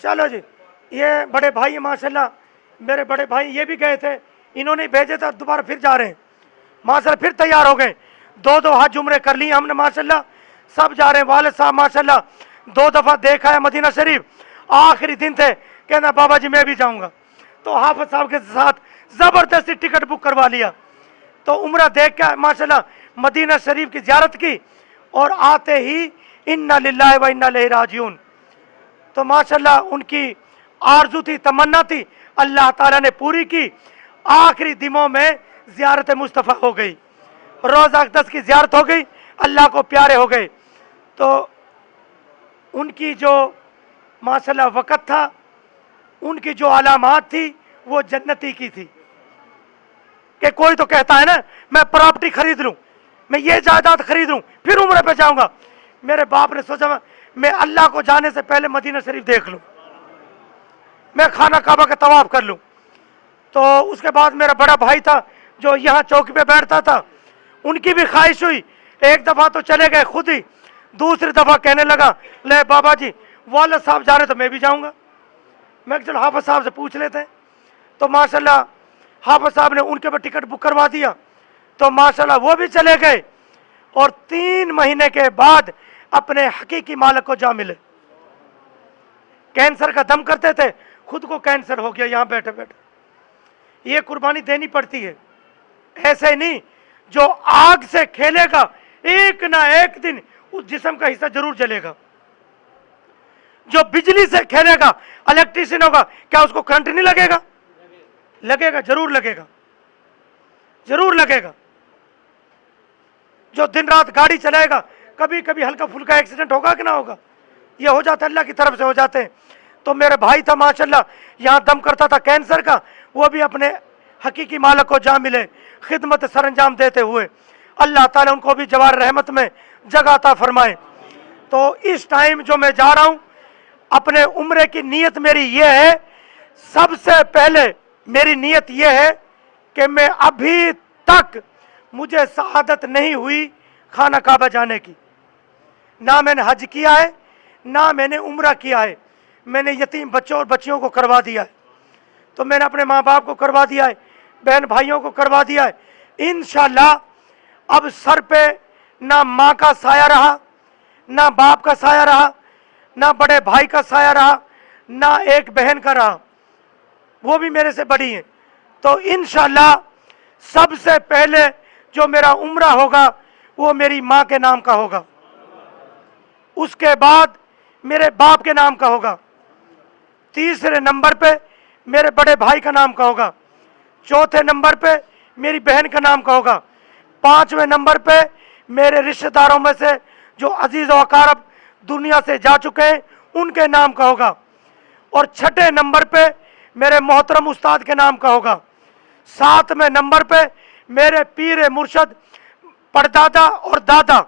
चलो जी, ये बड़े भाई हैं माशाल्लाह, मेरे बड़े भाई ये भी गए थे, इन्होंने भेजे था, दोबारा फिर जा रहे हैं माशाल्लाह, फिर तैयार हो गए, दो दो हज उम्रे कर लिए हमने माशाल्लाह, सब जा रहे हैं। वालिद साहब माशाल्लाह 2 दफ़ा देखा है मदीना शरीफ, आखिरी दिन थे, कहना बाबा जी मैं भी जाऊंगा, तो हाफिज साहब के साथ ज़बरदस्ती टिकट बुक करवा लिया, तो उम्रा देख के माशाल्लाह मदीना शरीफ की ज़ियारत की, और आते ही इन्ना लिल्लाहि व इन्ना इलैहि राजिऊन, तो माशाल्लाह उनकी आरजू थी, तमन्ना थी, अल्लाह ताला ने पूरी की। आखिरी दिनों में ज़ियारत मुस्तफ़ा हो गई, रोज़ा अक़दस की ज़ियारत हो गई, अल्लाह को प्यारे हो गए। तो उनकी जो माशाल्लाह वक़्त था, उनकी जो अलामात थी वो जन्नती की थी, कि कोई तो कहता है ना मैं प्रॉपर्टी खरीद लूँ, मैं ये जायदाद खरीद लूँ, फिर उम्रे पे जाऊँगा। मेरे बाप ने सोचा मैं अल्लाह को जाने से पहले मदीना शरीफ देख लूँ, मैं खाना काबा का तवाफ कर लूँ। तो उसके बाद मेरा बड़ा भाई था जो यहाँ चौकी पे बैठता था, उनकी भी ख्वाहिश हुई, एक दफ़ा तो चले गए खुद ही, दूसरी दफ़ा कहने लगा ले बाबा जी वालिद साहब जा रहे तो मैं भी जाऊँगा। मैं चलो हाफिज साहब से पूछ लेते हैं, तो माशाल्लाह हाफिज साहब ने उनके पर टिकट बुक करवा दिया, तो माशाल्लाह वो भी चले गए, और 3 महीने के बाद अपने हकीकी मालिक को जा मिले। कैंसर का दम करते थे, खुद को कैंसर हो गया यहाँ बैठे बैठे। ये कुर्बानी देनी पड़ती है, ऐसे नहीं जो आग से खेलेगा एक ना एक दिन उस जिस्म का हिस्सा जरूर जलेगा। जो बिजली से खेलेगा, इलेक्ट्रिशियन होगा, क्या उसको करंट नहीं लगेगा? लगेगा, जरूर लगेगा, जरूर लगेगा। जो दिन रात गाड़ी चलाएगा, कभी कभी हल्का फुल्का एक्सीडेंट होगा कि ना होगा? ये हो जाता है, अल्लाह की तरफ से हो जाते हैं। तो मेरे भाई था माशाल्लाह, यहाँ दम करता था कैंसर का, वो भी अपने हकीकी मालिक को जा मिले, खिदमत सरंजाम देते हुए। अल्लाह ताला उनको भी जवार रहमत में जगह अता फरमाए। तो इस टाइम जो मैं जा रहा हूँ, अपने उम्रे की नीयत मेरी ये है, सबसे पहले मेरी नीयत ये है कि मैं अभी तक मुझे सआदत नहीं हुई खाना काबा जाने की, ना मैंने हज किया है ना मैंने उम्रा किया है। मैंने यतीम बच्चों और बच्चियों को करवा दिया है, तो मैंने अपने माँ बाप को करवा दिया है, बहन भाइयों को करवा दिया है। इंशाल्लाह अब सर पे ना माँ का साया रहा, ना बाप का साया रहा, ना बड़े भाई का साया रहा, ना एक बहन का रहा, वो भी मेरे से बड़ी हैं। तो इंशाल्लाह सबसे पहले जो मेरा उम्रा होगा वो मेरी माँ के नाम का होगा, उसके बाद मेरे बाप के नाम का होगा, तीसरे नंबर पे मेरे बड़े भाई का नाम का होगा, चौथे नंबर पे मेरी बहन का नाम का होगा, पांचवें नंबर पे मेरे रिश्तेदारों में से जो अजीज व अकारब दुनिया से जा चुके हैं उनके नाम का होगा, और छठे नंबर पे मेरे मोहतरम उस्ताद के नाम का होगा, सातवें नंबर पे मेरे पीर मुर्शद परदादा और दादा,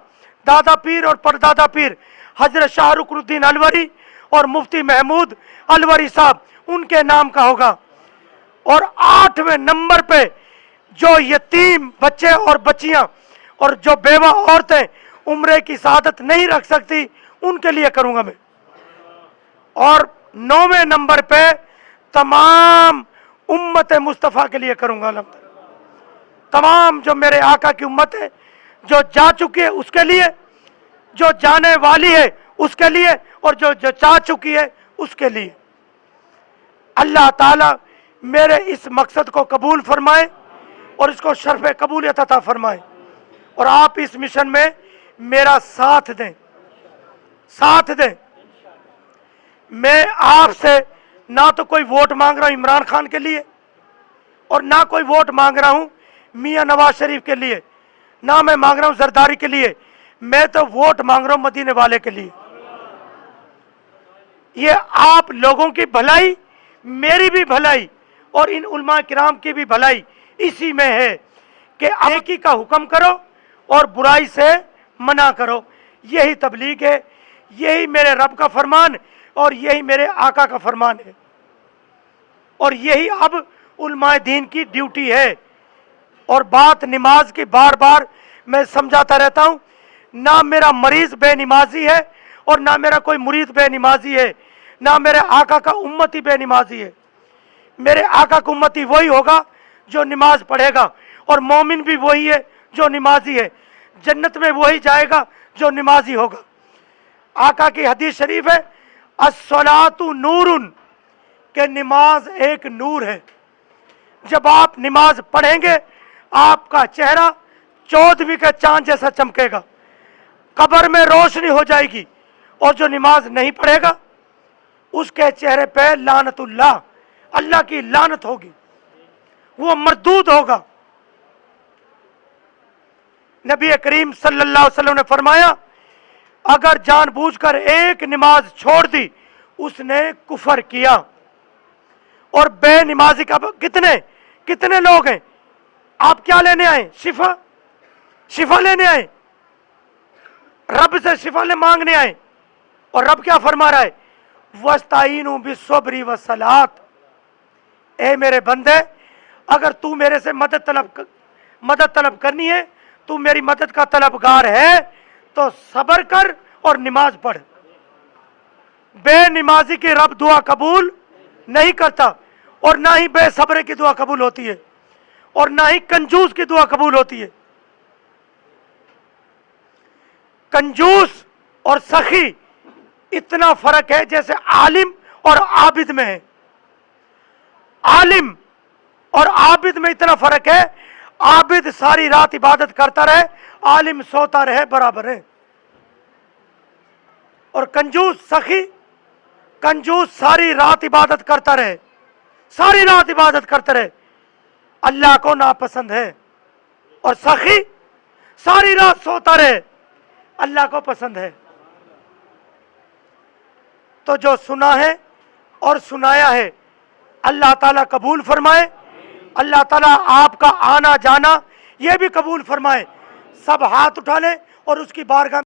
दादा पीर और परदादा पीर हजरत शाहरुखुद्दीन अलवरी और मुफ्ती महमूद अलवरी साहब, उनके नाम का होगा। और आठवें नंबर पे जो यतीम बच्चे और बच्चियां और जो बेवा औरतें उम्रे की सआदत नहीं रख सकती उनके लिए करूंगा मैं। और 9वें नंबर पे तमाम उम्मत मुस्तफ़ा के लिए करूंगा। तमाम जो मेरे आका की उम्मत है, जो जा चुकी है उसके लिए, जो जाने वाली है उसके लिए, और जो जा चुकी है उसके लिए। अल्लाह ताला मेरे इस मकसद को कबूल फरमाए और इसको शर्फ कबूलियत अता फरमाए, और आप इस मिशन में मेरा साथ दें, साथ दें। मैं आपसे ना तो कोई वोट मांग रहा हूं इमरान खान के लिए, और ना कोई वोट मांग रहा हूं मियां नवाज शरीफ के लिए, ना मैं मांग रहा हूं जरदारी के लिए, मैं तो वोट मांग रहा हूं मदीने वाले के लिए। ये आप लोगों की भलाई, मेरी भी भलाई और इन उलमा किराम की भी भलाई इसी में है कि नेकी का हुक्म करो और बुराई से मना करो। यही तबलीग है, यही मेरे रब का फरमान और यही मेरे आका का फरमान है, और यही अब उलमाए दीन की ड्यूटी है। और बात नमाज की बार बार मैं समझाता रहता हूं, ना मेरा मरीज बेनमाजी है और ना मेरा कोई मुरीद बेनमाजी है, ना मेरे आका का उम्मती बेनमाजी है। मेरे आका का उम्मती वही होगा जो नमाज पढ़ेगा, और मोमिन भी वही है जो नमाजी है। जन्नत में वही जाएगा जो नमाजी होगा। आका की हदीस शरीफ है, अस्सलातु नूरुन, के नमाज एक नूर है। जब आप नमाज पढ़ेंगे आपका चेहरा 14वीं का चांद जैसा चमकेगा, कब्र में रोशनी हो जाएगी, और जो नमाज नहीं पढ़ेगा उसके चेहरे पे लानतुल्लाह, अल्लाह की लानत होगी, वो मरदूद होगा। नबी करीम सल्लल्लाहु अलैहि वसल्लम ने फरमाया, अगर जानबूझकर एक नमाज छोड़ दी उसने कुफर किया। और बेनमाजी का कितने लोग हैं? आप क्या लेने आए? शिफा लेने आए, रब से शिफा ले मांगने आए। और रब क्या फरमा रहा है? वस्ताईनु बिस्सब्री वस्सलात, ए मेरे बंदे, अगर तू मेरे से मदद तलब करनी है, तू मेरी मदद का तलबगार है, तो सब्र कर और नमाज पढ़। बेनमाजी की रब दुआ कबूल नहीं करता, और ना ही बेसब्रे की दुआ कबूल होती है, और ना ही कंजूस की दुआ कबूल होती है। कंजूस और सखी इतना फर्क है जैसे आलिम और आबिद में है। आलिम और आबिद में इतना फर्क है, आबिद सारी रात इबादत करता रहे, आलिम सोता रहे, बराबर है। और कंजूस सारी रात इबादत करता रहे, सारी रात इबादत करते रहे, अल्लाह को नापसंद है। और सखी सारी रात सोता रहे, अल्लाह को पसंद है। तो जो सुना है और सुनाया है अल्लाह ताला कबूल फरमाए। अल्लाह ताला आपका आना जाना ये भी कबूल फरमाए। सब हाथ उठा लें और उसकी बारगाह